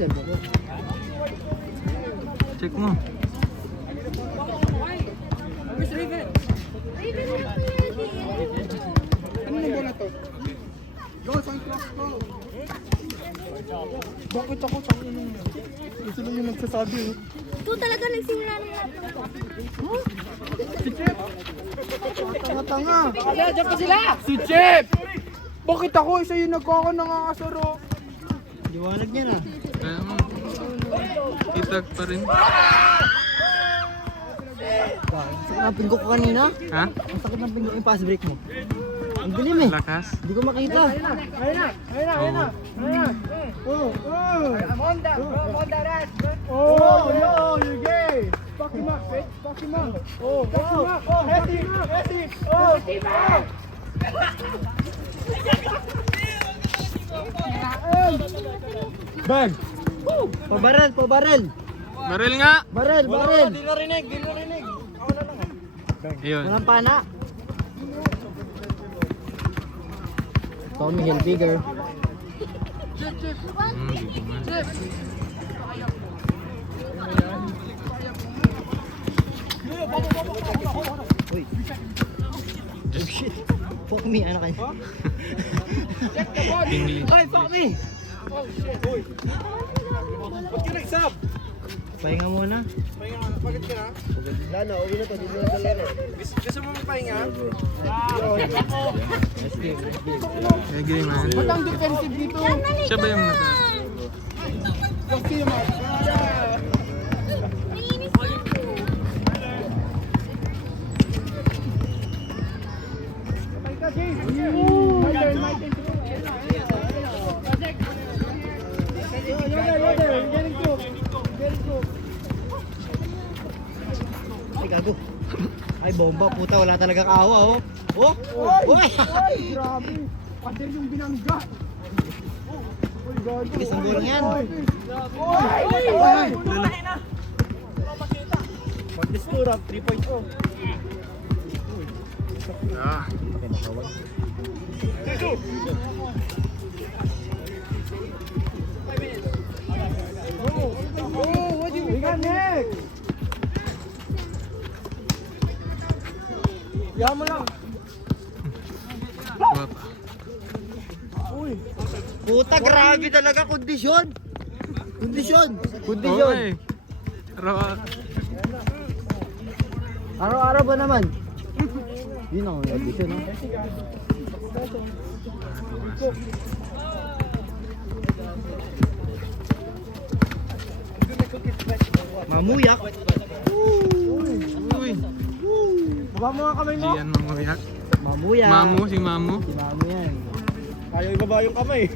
serve ako. Check mo. Where's Raven? Ano na bola to? Go, San Cross, go! Bakit ako sa kanina? Sila yung nagsasabi eh. Ito talaga nagsimula ng lahat ng to. Si Chip! Tanga-tanga! Diyan pa sila! Si Chip! Bakit ako? Isa yung nagkaka nangakasaro. Liwanag niya na. Kaya mo. Kitag pa rin. Bakit? Sakit ng pinggok ko kanina. Ha? Ang sakit ng pinggok yung pass break mo. Ang dilim eh. Lakas. Hindi ko makita. Ayun na! Oh! I'm on that, bro! I'm on that ass, bro! Oh! Yo! You're gay! Fuck him up, bitch! Fuck him up! Oh! Fuck him up! Oh! Messi! Messi! Oh! Bang! Pabarel, pabarel. Baril nga! Barel, barel. Di narinig! Ako na lang eh. Ayun. Walang pana. Tommy Hilfiger. Dito man. Uy. Oh shit. Fuck me, ano kayo? English. Ay, fuck me! Oh shit! Uy! Ba't ka nag-sub? Pahinga muna. Pahinga ka na. Bakit ka na? Wala na, uwi na to. Dito na laro. Gusto mo magpahinga? Let's go, let's go. Agree man. Ba't ang defensive dito? Siya ba yung naka? Kasi naman. Naiinis ako. Ay, gago. Ay, bomba. Puta, wala talagang awa, oh. Oh! Uy! Grabe! Pader yung binangga! Uy, gago! Isang goal yan. Uy! Pag-distura, 3.0. Ah. What do you got next? Yaman mo lang. Guwapa. Uy. Puta, grabe talaga. Kondisyon. Kondisyon. Kondisyon. Okay. Araw-araw ba naman? Yun ang kondisyon, no? Mamuyak. Uy. Baba mo nga kamay mo. Gian mamuyak. Mamuyak. Mamu, si Mamu. Si Mamu yan. Ayaw ibaba yung kamay.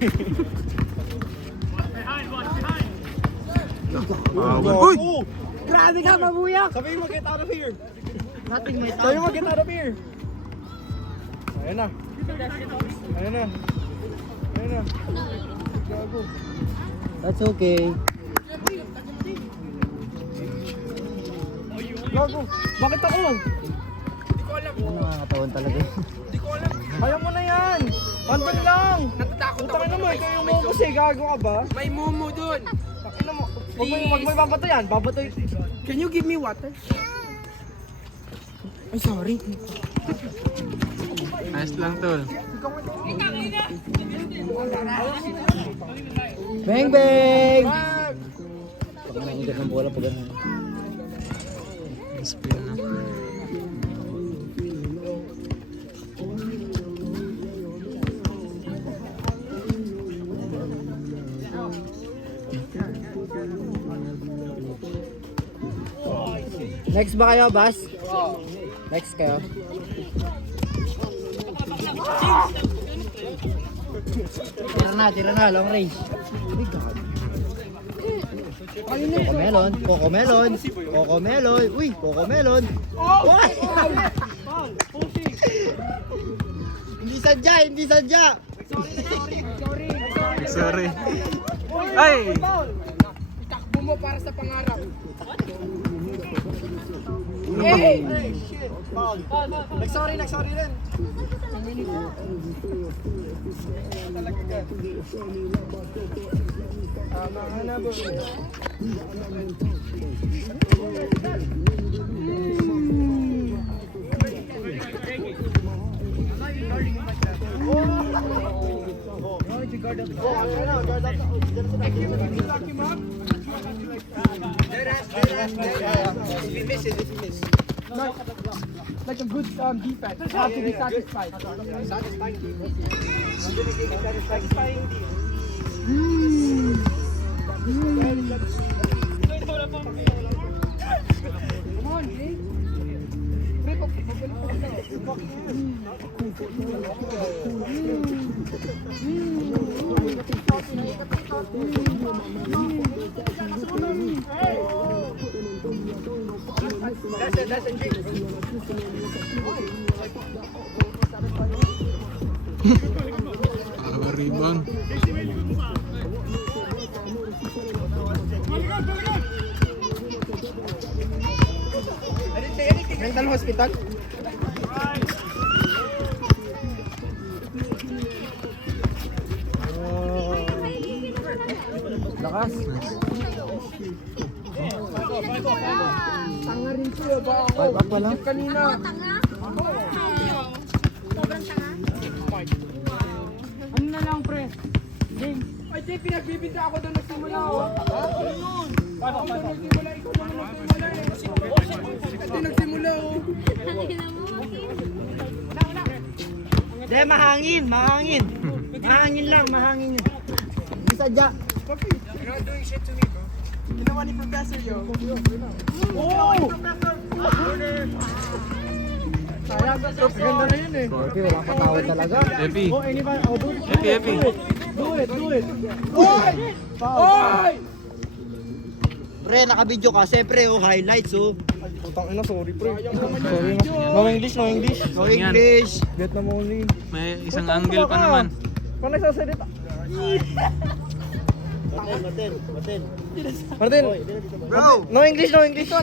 Uy! Grabe ka, mamuyak. Sabi mo, get out of here. Nothing may Sabi mo, time. get out of here. Ayan na. Ayan na. Ayan na. Gago. That's okay. Gago. Bakit ako? Ano mga katawan talaga? Kaya mo na yan. Pantan lang. Natatakot ako naman. Ikaw yung mukos eh. Gago ka ba? May mumu dun. Takina mo. Pag may babato yan, babatoy. Can you give me water? Ay, sorry. Ayos lang tol. Bang bang! Pag naingat ng bola pag ano. Spin na. Next ba kayo, Bas? Next kayo. Tira na, long range. Uy, God. Cocomelon, Cocomelon, Cocomelon. Uy, Cocomelon. Uy! Hindi sadya, hindi sadya. Sorry. Ay! Itakbo mo para sa pangarap. Hey! Shit! Foul. Nag-sorry rin. Talaga ka. Tama ka na, bro. Like a good defense. You have to be satisfied. Come on, Jake. That's it, Jake. Power rebound. Mental hospital? Lakas. Tanga rin siya ba ako? Back pa lang? Kanina. Tanga? Sobrang tanga? Ano na lang, pre? Game. Ay, di, pinagbibinta ako doon nagsimula ako. Ha? Paano ako doon nagsimula? Ikaw naman nagsimula eh. Ito nagsimula ako. Tangina mo. Hindi, mahangin. Mahangin lang. Hindi sadya. You're not doing shit to me, bro. Ginawa ni Professor yo. Oh! Sayang, ganda na yun eh. Okay, wala pa tao talaga. Epi. Oh, anyone? Oh, do it. Epi. Do it. Oy! Oy! Pre, nakabidyo ka. Siyempre, oh, highlights, oh. Putang ina, sorry pre. Sorry, no English. No Yan. English. Vietnam only. May isang angle pa naman. Kung nagsasalita. Martin. Bro! No English. No English. Dito.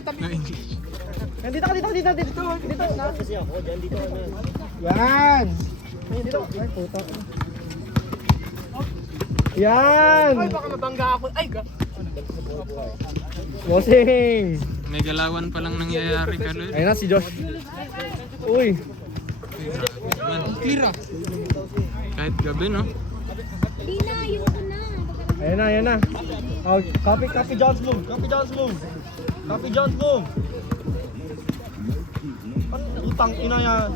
Yan. Dito. Ay, puta. Yan. Ay, baka mabangga ako. Ay, Bossing. May galawan pa lang nangyayari ka Lord. Ayun na si Josh. Uy. Man. Tira. Kahit gabi no? Di na, yung na. Ayan na. Oh, copy John's move. Copy John's move. Ano utang ina yan?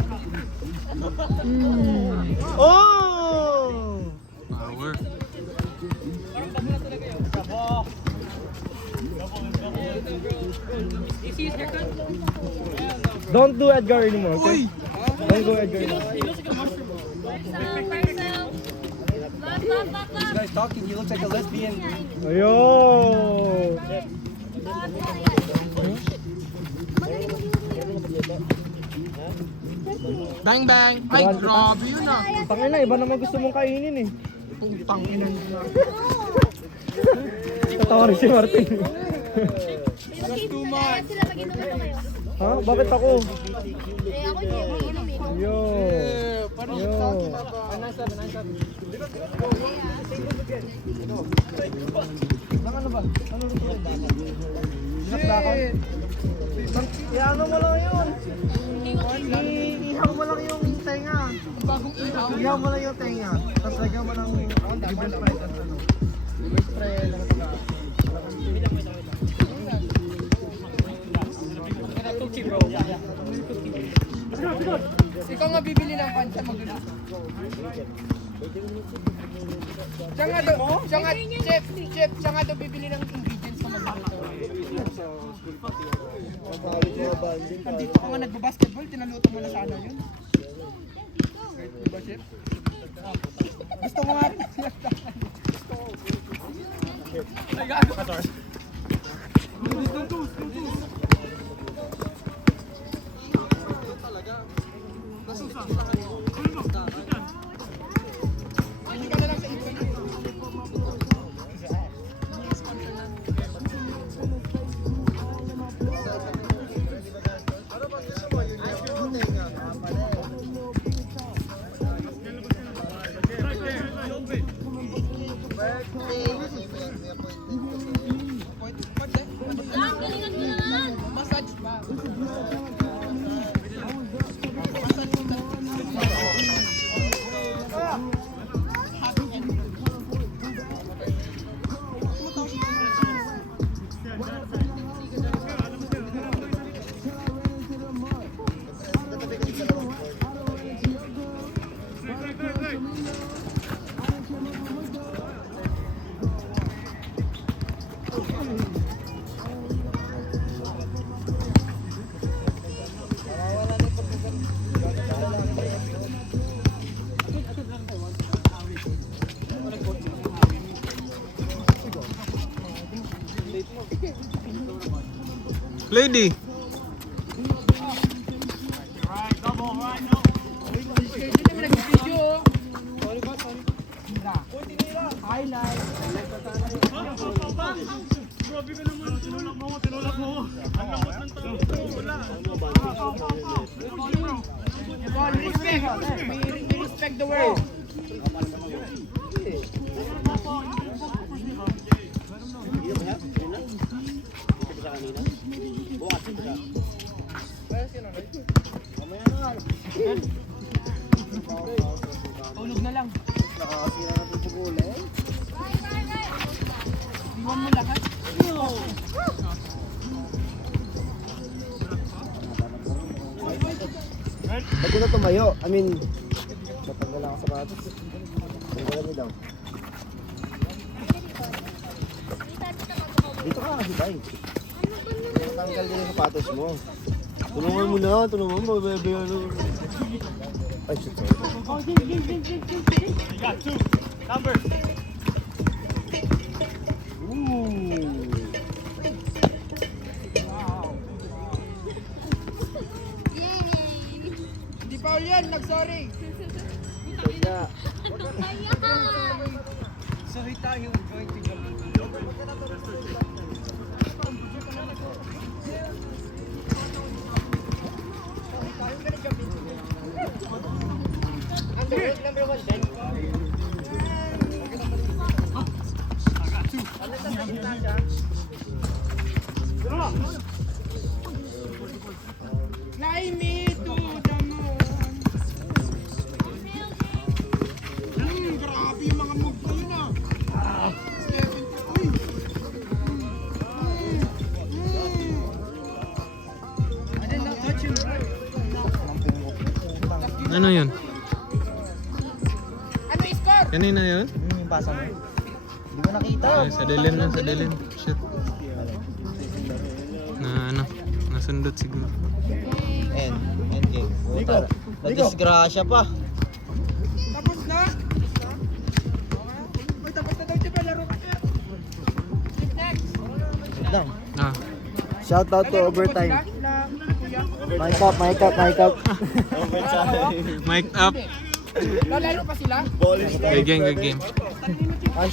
Oh! Power. Don't do Edgar anymore, okay? Don't go Edgar anymore. Guys talking, you look like a lesbian. Ayo! Bang bang. Ay, grabe yun ah. Tangin na, iba naman gusto mong kainin eh. Tangin na. Tatawa rin si Martin. That's too much. Sila mag-inom na kayo. Ha? Bakit ako? Eh, ako hindi ako inom eh. Yo! Yo! Ano mo lang yun? Ihaw mo lang yung tenga. Ihaw mo lang yung tenga. Tapos lagyan mo ng given spread at ano. Spread lang ito. Ikaw nga bibili ng pansa magulo. Siya nga daw, chef, siya nga daw bibili ng ingredients ko magluluto. Andito ka nga nagbabasketball, tinaluto mo na sana yun. Diba, chef? Gusto mo nga rin. Ay, gago. Lang, galingan mo naman. Massage ba? Lady! Highlight. Respect. We respect the world. Tulog na lang. Iwan mo lahat. Ba't ko na tumayo? I mean, matanggal lang ako sa sapatos. Tanggalan niyo daw. Dito ka kasi tayo. Tanggal din yung sapatos mo. Tulungan mo na, tulungan mo. Bebe, ano. Ay, shit, sorry. Ooh. Yay! Hindi pa yan, nag-sorry. Kaya, Sorry tayo, going to go. Fly me to the moon. Grabe yung mga move ko yun ah. Uy. I did not touch him. Ano yun? Ano score? Kanina yun? yung pasa mo. Hindi ko nakita. Ay, sa dilim na, sa dilim. Shit. Na ano, nasundot siguro. End game. Puta. Nadisgrasya pa. Tapos na? Uy, tapos na daw siya, laro ka siya. Next. Wait lang. Ah, Shout out to overtime. Mic up, mic up, mic up. Overtime. mic up. Lalaro pa sila? Good game, good game. Ah,